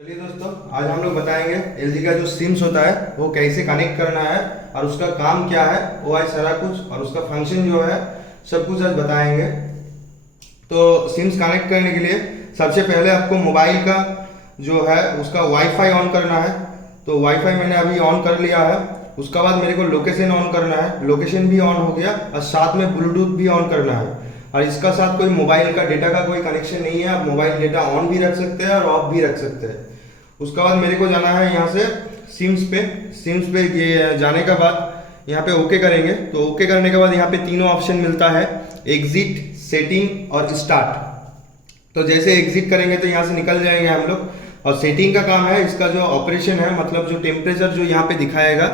चलिए दोस्तों, आज हम लोग बताएंगे एलजी का जो सिम्स होता है वो कैसे कनेक्ट करना है और उसका काम क्या है, वो आज सारा कुछ और उसका फंक्शन जो है सब कुछ आज बताएंगे। तो सिम्स कनेक्ट करने के लिए सबसे पहले आपको मोबाइल का जो है उसका वाईफाई ऑन करना है। तो वाईफाई मैंने अभी ऑन कर लिया है। उसका बाद मेरे को लोकेशन ऑन करना है, लोकेशन भी ऑन हो गया और साथ में ब्लूटूथ भी ऑन करना है। और इसका साथ कोई मोबाइल का डेटा का कोई कनेक्शन नहीं है, आप मोबाइल डेटा ऑन भी रख सकते हैं और ऑफ भी रख सकते हैं। उसका बाद मेरे को जाना है यहाँ से सिम्स पे ये जाने का बाद यहाँ पे ओके करेंगे। तो ओके करने के बाद यहाँ पे तीनों ऑप्शन मिलता है, एग्जिट, सेटिंग और स्टार्ट। तो जैसे एग्जिट करेंगे तो यहाँ से निकल जाएंगे हम लोग। और सेटिंग का काम है, इसका जो ऑपरेशन है मतलब जो टेम्परेचर जो यहाँ पे दिखाएगा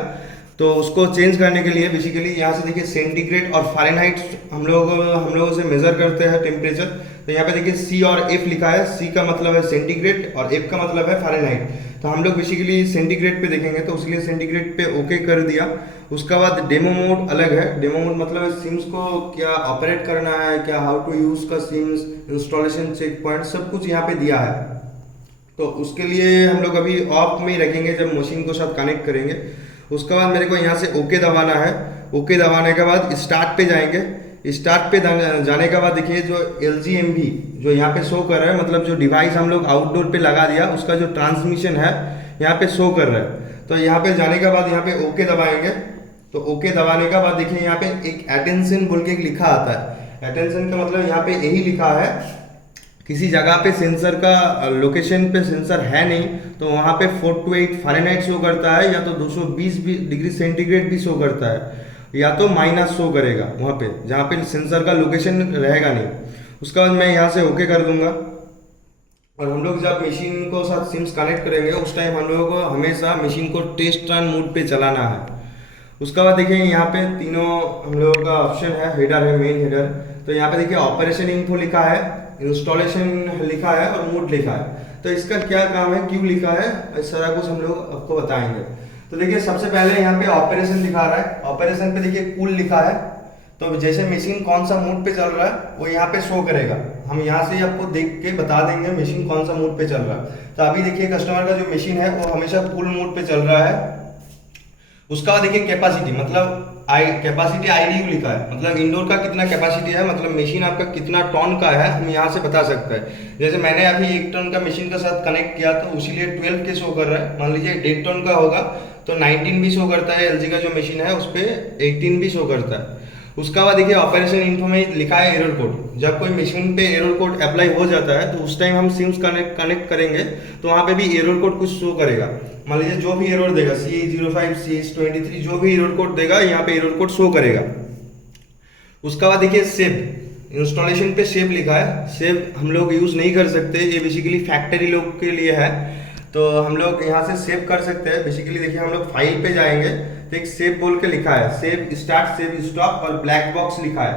तो उसको चेंज करने के लिए बेसिकली यहाँ से देखिए सेंटीग्रेड और फ़ारेनहाइट हम लोगों से मेजर करते हैं टेम्परेचर। तो यहाँ पे देखिए सी और एफ लिखा है, सी का मतलब है सेंटीग्रेड और एफ का मतलब है फ़ारेनहाइट। तो हम लोग बेसिकली सेंटीग्रेड पे देखेंगे, तो इसलिए सेंटीग्रेड पे ओके कर दिया। उसका बाद डेमो मोड अलग है, डेमो मोड मतलब है सिम्स को क्या ऑपरेट करना है, क्या हाउ टू यूज़ का सिम्स, इंस्टॉलेशन चेक पॉइंट सब कुछ यहाँ पे दिया है। तो उसके लिए हम लोग अभी ऑफ में ही रखेंगे जब मशीन को साथ कनेक्ट करेंगे। उसके बाद मेरे को यहाँ से ओके दबाना है। ओके दबाने के बाद स्टार्ट पे जाएंगे। स्टार्ट पे जाने के बाद देखिए जो LGMV जो यहाँ पे शो कर रहा है, मतलब जो डिवाइस हम लोग आउटडोर पे लगा दिया उसका जो ट्रांसमिशन है यहाँ पे शो कर रहा है। तो यहाँ पे जाने के बाद यहाँ पे ओके दबाएंगे। तो ओके दबाने के बाद देखिए यहाँ पे एक अटेंशन बोल के एक लिखा आता है। अटेंशन का मतलब यहाँ पे यही लिखा है, किसी जगह पे सेंसर का लोकेशन पे सेंसर है नहीं तो वहाँ पे 4 to 8 फ़ारेनहाइट शो करता है, या तो 220 डिग्री सेंटीग्रेड भी शो करता है, या तो माइनस शो करेगा वहाँ पे जहाँ पे सेंसर का लोकेशन रहेगा नहीं। उसके बाद मैं यहाँ से ओके कर दूंगा। और हम लोग जब मशीन को साथ सिम्स कनेक्ट करेंगे उस टाइम हम लोगों को हमेशा मशीन को टेस्ट रन मोड पे चलाना है। उसके बाद देखिए यहाँ पे तीनों हम लोगों का ऑप्शन है, हेडर है, मेन हेडर। तो यहाँ पे देखिए ऑपरेशन इन्फो लिखा है, इंस्टॉलेशन लिखा है और मोड लिखा है। तो इसका क्या काम है, क्यों लिखा है, इस सारा कुछ हम लोग आपको बताएंगे। तो देखिए सबसे पहले यहाँ पे ऑपरेशन दिखा रहा है, ऑपरेशन पे देखिए कूल लिखा है। तो जैसे मशीन कौन सा मोड पे चल रहा है वो यहाँ पे शो करेगा, हम यहाँ से आपको देख के बता देंगे मशीन कौन सा मोड पे चल रहा है। तो अभी देखिए कस्टमर का जो मशीन है वो हमेशा कूल मोड पे चल रहा है। उसका बाद देखिए कैपेसिटी, मतलब कैपेसिटी IDU लिखा है, मतलब इंडोर का कितना कैपेसिटी है, मतलब मशीन आपका कितना टन का है हम यहाँ से बता सकते हैं। जैसे मैंने अभी 1 टन का मशीन के साथ कनेक्ट किया तो उसीलिए 12 के शो कर रहा है। मान लीजिए 1.5 टन का होगा तो 19 भी शो करता है, LG का जो मशीन है उस पर 18 भी शो करता है। उसका बाद देखिए ऑपरेशन इन्फो में लिखा है एरर कोड। जब कोई मशीन पे एरर कोड अप्लाई हो जाता है तो उस टाइम हम सिम्स कनेक्ट करेंगे तो वहाँ पे भी एरर कोड कुछ शो करेगा। मान लीजिए जो भी एरर देगा CA05 CH23 जो भी एरर कोड देगा यहाँ पे एरर कोड शो करेगा। उसका बाद देखिए सेव, इंस्टॉलेशन पे सेव लिखा है। सेव हम लोग यूज़ नहीं कर सकते, ये बेसिकली फैक्ट्री लोग के लिए है। तो हम लोग यहाँ से सेव कर सकते हैं। बेसिकली देखिए हम लोग फाइल पे जाएंगे तो एक सेव बोल के लिखा है, सेव स्टार्ट, सेव स्टॉप और ब्लैक बॉक्स लिखा है।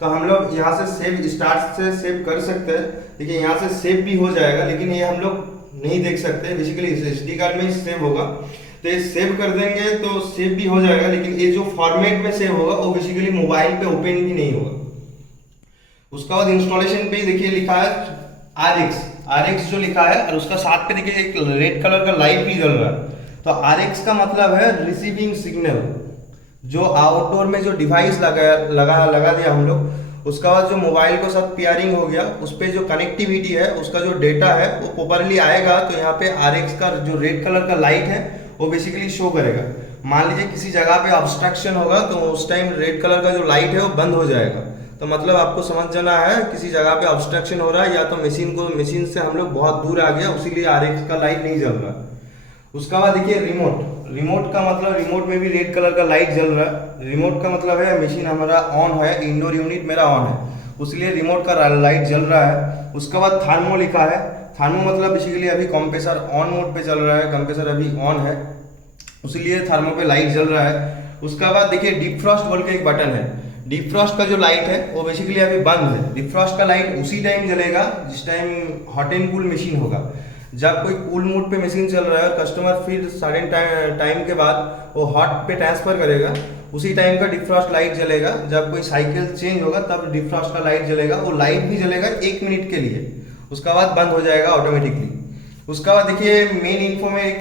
तो हम लोग यहाँ से सेव स्टार्ट से सेव कर सकते हैं। देखिए यहाँ से सेव भी हो जाएगा, लेकिन ये हम लोग नहीं देख सकते, बेसिकली SD कार्ड में ही सेव होगा। तो ये सेव कर देंगे तो सेव भी हो जाएगा, लेकिन ये जो फॉर्मेट में सेव होगा वो बेसिकली मोबाइल पे ओपन भी नहीं होगा। उसका बाद इंस्टॉलेशन पे देखिए लिखा है RX जो लिखा है, और उसका साथ पे देखिए एक रेड कलर का लाइट भी जल रहा है। तो RX का मतलब है रिसीविंग सिग्नल। जो आउटडोर में जो डिवाइस लगा दिया हम लोग, उसका बाद जो मोबाइल को साथ पेयरिंग हो गया उस पर जो कनेक्टिविटी है उसका जो डेटा है वो प्रॉपरली आएगा। तो यहाँ पे RX का जो रेड कलर का लाइट है वो बेसिकली शो करेगा। मान लीजिए किसी जगह पे ऑब्स्ट्रक्शन होगा तो उस टाइम रेड कलर का जो लाइट है वो बंद हो जाएगा। तो मतलब आपको समझ जाना है किसी जगह पे ऑब्स्ट्रक्शन हो रहा है, या तो मशीन से हम लोग बहुत दूर आ गया उसीलिए RX का लाइट नहीं जल रहा। उसका बाद देखिए रिमोट का मतलब रिमोट में भी रेड कलर का लाइट जल रहा है। रिमोट का मतलब है मशीन हमारा ऑन है, इंडोर यूनिट मेरा ऑन है, उसलिए रिमोट का लाइट जल रहा है। उसके बाद थर्मो लिखा है। थर्मो मतलब बेसिकली अभी कंप्रेसर ऑन मोड पे चल रहा है, कंप्रेसर अभी ऑन है उसीलिए थर्मो पे लाइट जल रहा है। उसका बाद देखिए डीप फ्रॉस्ट बोल के एक बटन है। डीप फ्रॉस्ट का जो लाइट है वो बेसिकली अभी बंद है। डीप फ्रॉस्ट का लाइट उसी टाइम जलेगा जिस time hot and cool machine होगा। जब कोई कूल मोड पे मशीन चल रहा है और कस्टमर फिर सडन टाइम के बाद वो हॉट पे ट्रांसफर करेगा, उसी टाइम का डिफ्रॉस्ट लाइट जलेगा। जब कोई साइकिल चेंज होगा तब डिफ्रॉस्ट का लाइट जलेगा। वो लाइट भी जलेगा 1 मिनट के लिए, उसका बाद बंद हो जाएगा ऑटोमेटिकली। उसका बाद देखिए मेन इन्फो में एक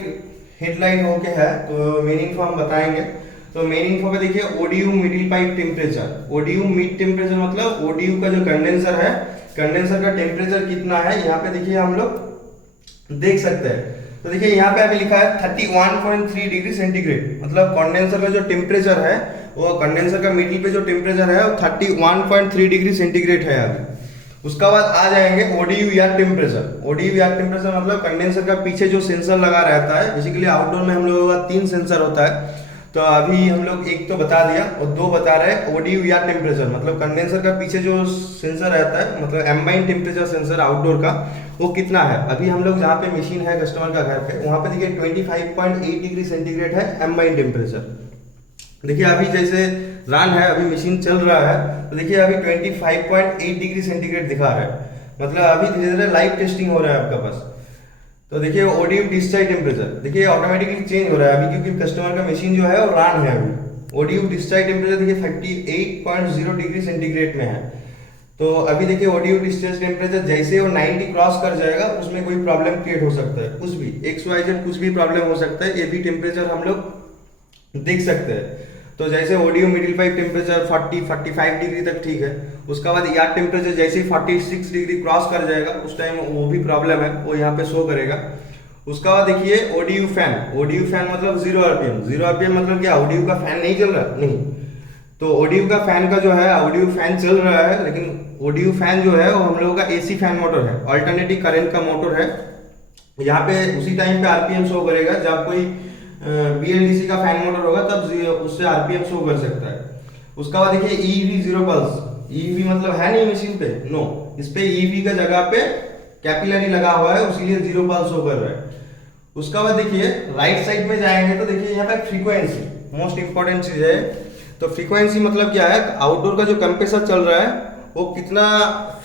हेडलाइन होके है, तो मेन इन्फो हम बताएंगे। तो मेन इन्फो पे देखिए ODU middle pipe temperature, ODU mid temperature मतलब ओडीयू का जो कंडेंसर है, कंडेंसर का टेम्परेचर कितना है यहाँ पे देखिए हम लोग देख सकते हैं। तो देखिए यहाँ पे अभी लिखा है 31.3 डिग्री सेंटीग्रेड, मतलब कंडेंसर का जो टेम्परेचर है वो कंडेंसर का मिडिल पे जो टेम्परेचर है वो 31.3 डिग्री सेंटीग्रेड है अभी। उसका बाद आ जाएंगे ओडीयू एयर टेम्परेचर। ओडीयू एयर टेम्परेचर मतलब कंडेंसर का पीछे जो सेंसर लगा रहता है, बेसिकली आउटडोर में हम लोगों का 3 सेंसर होता है, तो अभी हम लोग एक तो बता दिया और 2 बता रहे हैं ओडीयू एयर टेम्परेचर, मतलब कंडेंसर का पीछे जो सेंसर रहता है, मतलब एम्बाइंड टेम्परेचर सेंसर आउटडोर का, वो कितना है। अभी हम लोग जहाँ पे मशीन है कस्टमर का घर पे, वहाँ पे देखिए 25.8 डिग्री सेंटीग्रेड है एम्बाइंड टेम्परेचर। देखिए अभी जैसे रन है, अभी मशीन चल रहा है, तो देखिए अभी 25.8 डिग्री सेंटीग्रेड दिखा रहा है, मतलब अभी धीरे धीरे लाइव टेस्टिंग हो रहा है आपका पास। तो देखिए ओडीयू डिस्चार्ज टेम्परेचर देखिए ऑटोमेटिकली चेंज हो रहा है अभी, क्योंकि कस्टमर का मशीन जो है वो रन है अभी। ओडीयू डिस्चार्ज टेम्परेचर देखिए 38.0 डिग्री सेंटीग्रेड में है। तो अभी देखिए ओडीयू डिस्चार्ज टेम्परेचर जैसे वो 90 क्रॉस कर जाएगा, उसमें कोई प्रॉब्लम क्रिएट हो सकता है, कुछ भी XYZ कुछ भी प्रॉब्लम हो सकता है, ये भी टेम्परेचर हम लोग देख सकते हैं। तो जैसे ओडीयू मिडिल पाइप टेम्परेचर 40-45 डिग्री तक ठीक है। उसका बाद एयर टेम्परेचर जैसे ही 46 डिग्री क्रॉस कर जाएगा, उस टाइम वो भी प्रॉब्लम है, वो यहाँ पे शो करेगा। उसका बाद देखिए ओडीयू फैन, ओडीयू फैन मतलब 0 आरपीएम। 0 आरपीएम मतलब क्या, ओडीयू का फैन नहीं चल रहा, नहीं। तो ओडीयू का फैन का जो है, ओडीयू फैन चल रहा है, लेकिन ओडीयू फैन जो है वो हम लोगों का एसी फैन मोटर है, अल्टरनेटिव करंट का मोटर है। यहाँ पे उसी टाइम पे आरपीएम शो करेगा, जब कोई बीएलडीसी का फैन मोटर होगा तब उससे आरपीएम शो कर सकता है। उसका बाद देखिए ईवी 0 पल्स, ईवी मतलब है नहीं मशीन पे, नो, इस पे ईवी का जगह पे कैपिलरी लगा हुआ है, इसीलिए 0 पल्स शो कर रहा है। उसका बाद देखिए राइट साइड में जाएंगे तो देखिए यहाँ पे फ्रीक्वेंसी मोस्ट इंपॉर्टेंट चीज है। तो फ्रीक्वेंसी मतलब क्या है, आउटडोर का जो कंप्रेसर चल रहा है वो कितना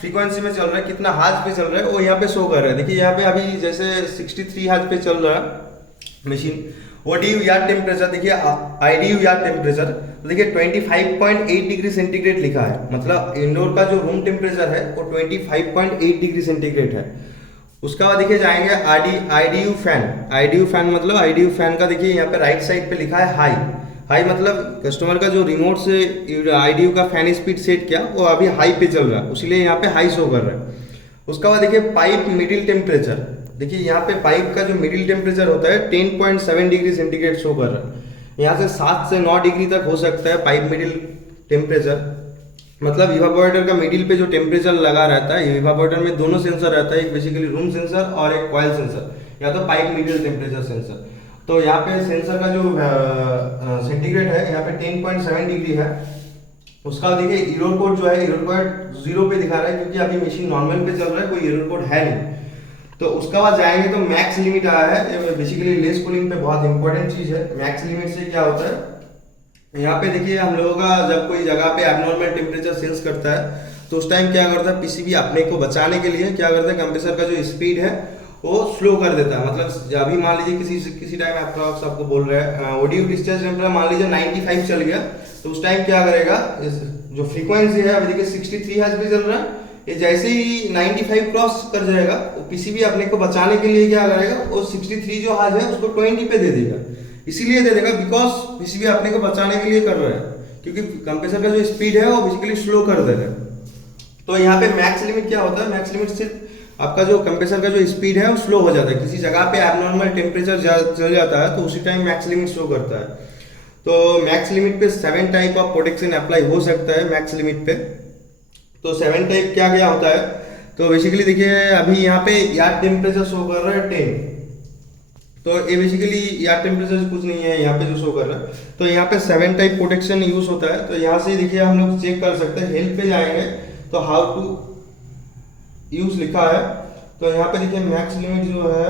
फ्रीक्वेंसी में चल रहा है, कितना हार्ज पे चल रहा है, वो यहाँ पे शो कर रहा है। देखिए यहाँ पे अभी जैसे 63 हार्ज पे चल रहा है मशीन। ओडीयू एयर टेम्परेचर देखिए, आईडीयू एयर टेम्परेचर देखिए 25.8 डिग्री सेंटीग्रेड लिखा है, मतलब इंडोर का जो रूम टेम्परेचर है वो 25.8 डिग्री सेंटीग्रेड है। उसका बाद देखिए जाएंगे आईडीयू फैन। आईडीयू फैन मतलब आईडीयू फैन का देखिए यहाँ पे राइट साइड पे लिखा है हाई। हाई मतलब कस्टमर का जो रिमोट से आईडीयू का फैन स्पीड सेट किया वो अभी हाई पे चल रहा है, इसीलिए यहाँ पे हाई शो कर रहा है। उसका बाद देखिए पाइप मिडिल टेम्परेचर, देखिए यहाँ पे पाइप का जो मिडिल टेम्परेचर होता है 10.7 डिग्री सेंटीग्रेड शो कर रहा है। यहाँ से 7 से 9 डिग्री तक हो सकता है पाइप मिडिल टेम्परेचर, मतलब इवापोरेटर का मिडिल पे जो टेम्परेचर लगा रहता है, इवापोरेटर में दोनों सेंसर रहता है, एक बेसिकली रूम सेंसर और एक कॉइल सेंसर, या तो पाइप मिडिल टेम्परेचर सेंसर। तो यहाँ पे सेंसर का जो सेंटीग्रेड है यहाँ पे 10.7 डिग्री है। उसका देखिए एरर कोड जो है, एरर कोड 0 पे दिखा रहा है, क्योंकि अभी मशीन नॉर्मल पे चल रहा है, कोई एरर कोड है नहीं। तो उसका बाद जाएंगे तो मैक्स लिमिट आया है, ये बेसिकली लेस कूलिंग पे बहुत इंपॉर्टेंट चीज है। मैक्स लिमिट से क्या होता है, यहाँ पे देखिए हम लोगों का जब कोई जगह पे एबनॉर्मल टेम्परेचर सेंस करता है तो उस टाइम क्या करता है पीसीबी अपने को बचाने के लिए क्या करता है, कंप्रेसर का जो स्पीड है वो स्लो कर देता है। मतलब अभी मान लीजिए किसी टाइम अप्रॉक्स आपको बोल रहे हैं ओडीयू डिस्चार्ज टेम्परेचर मान लीजिए 95 चल गया, तो उस टाइम क्या करेगा, जो फ्रीक्वेंसी है अभी देखिए 63 हर्ट्ज पे चल रहा है, ये जैसे ही 95 क्रॉस कर जाएगा तो पीसीबी अपने को बचाने के लिए क्या करेगा, वो 63 जो हर्ट्ज है उसको 20 पे दे देगा। इसीलिए दे देगा बिकॉज पीसीबी अपने को बचाने के लिए कर रहा है, क्योंकि कंप्रेसर का जो स्पीड है वो बेसिकली स्लो कर देगा। तो यहाँ पे मैक्स लिमिट क्या होता है, मैक्स लिमिट सिर्फ आपका जो कंप्रेसर का जो स्पीड है वो स्लो हो जाता है, किसी जगह पे एबनॉर्मल टेम्परेचर चल जाता है तो उसी टाइम मैक्स लिमिट शो करता है। तो मैक्स लिमिट पे 7 टाइप ऑफ प्रोटेक्शन अप्लाई हो सकता है मैक्स लिमिट पे। तो 7 टाइप क्या क्या होता है, तो बेसिकली देखिए अभी यहाँ पे एयर टेम्परेचर शो कर रहा है 10, तो ये बेसिकली एयर टेम्परेचर कुछ नहीं है यहाँ पे जो शो कर रहा है। तो यहाँ पे 7 टाइप प्रोटेक्शन यूज होता है। तो यहाँ से देखिए हम लोग चेक कर सकते हैं, हेल्प पे जाएंगे तो हाउ टू यूज लिखा है, तो यहाँ पे देखिए मैक्स लिमिट जो है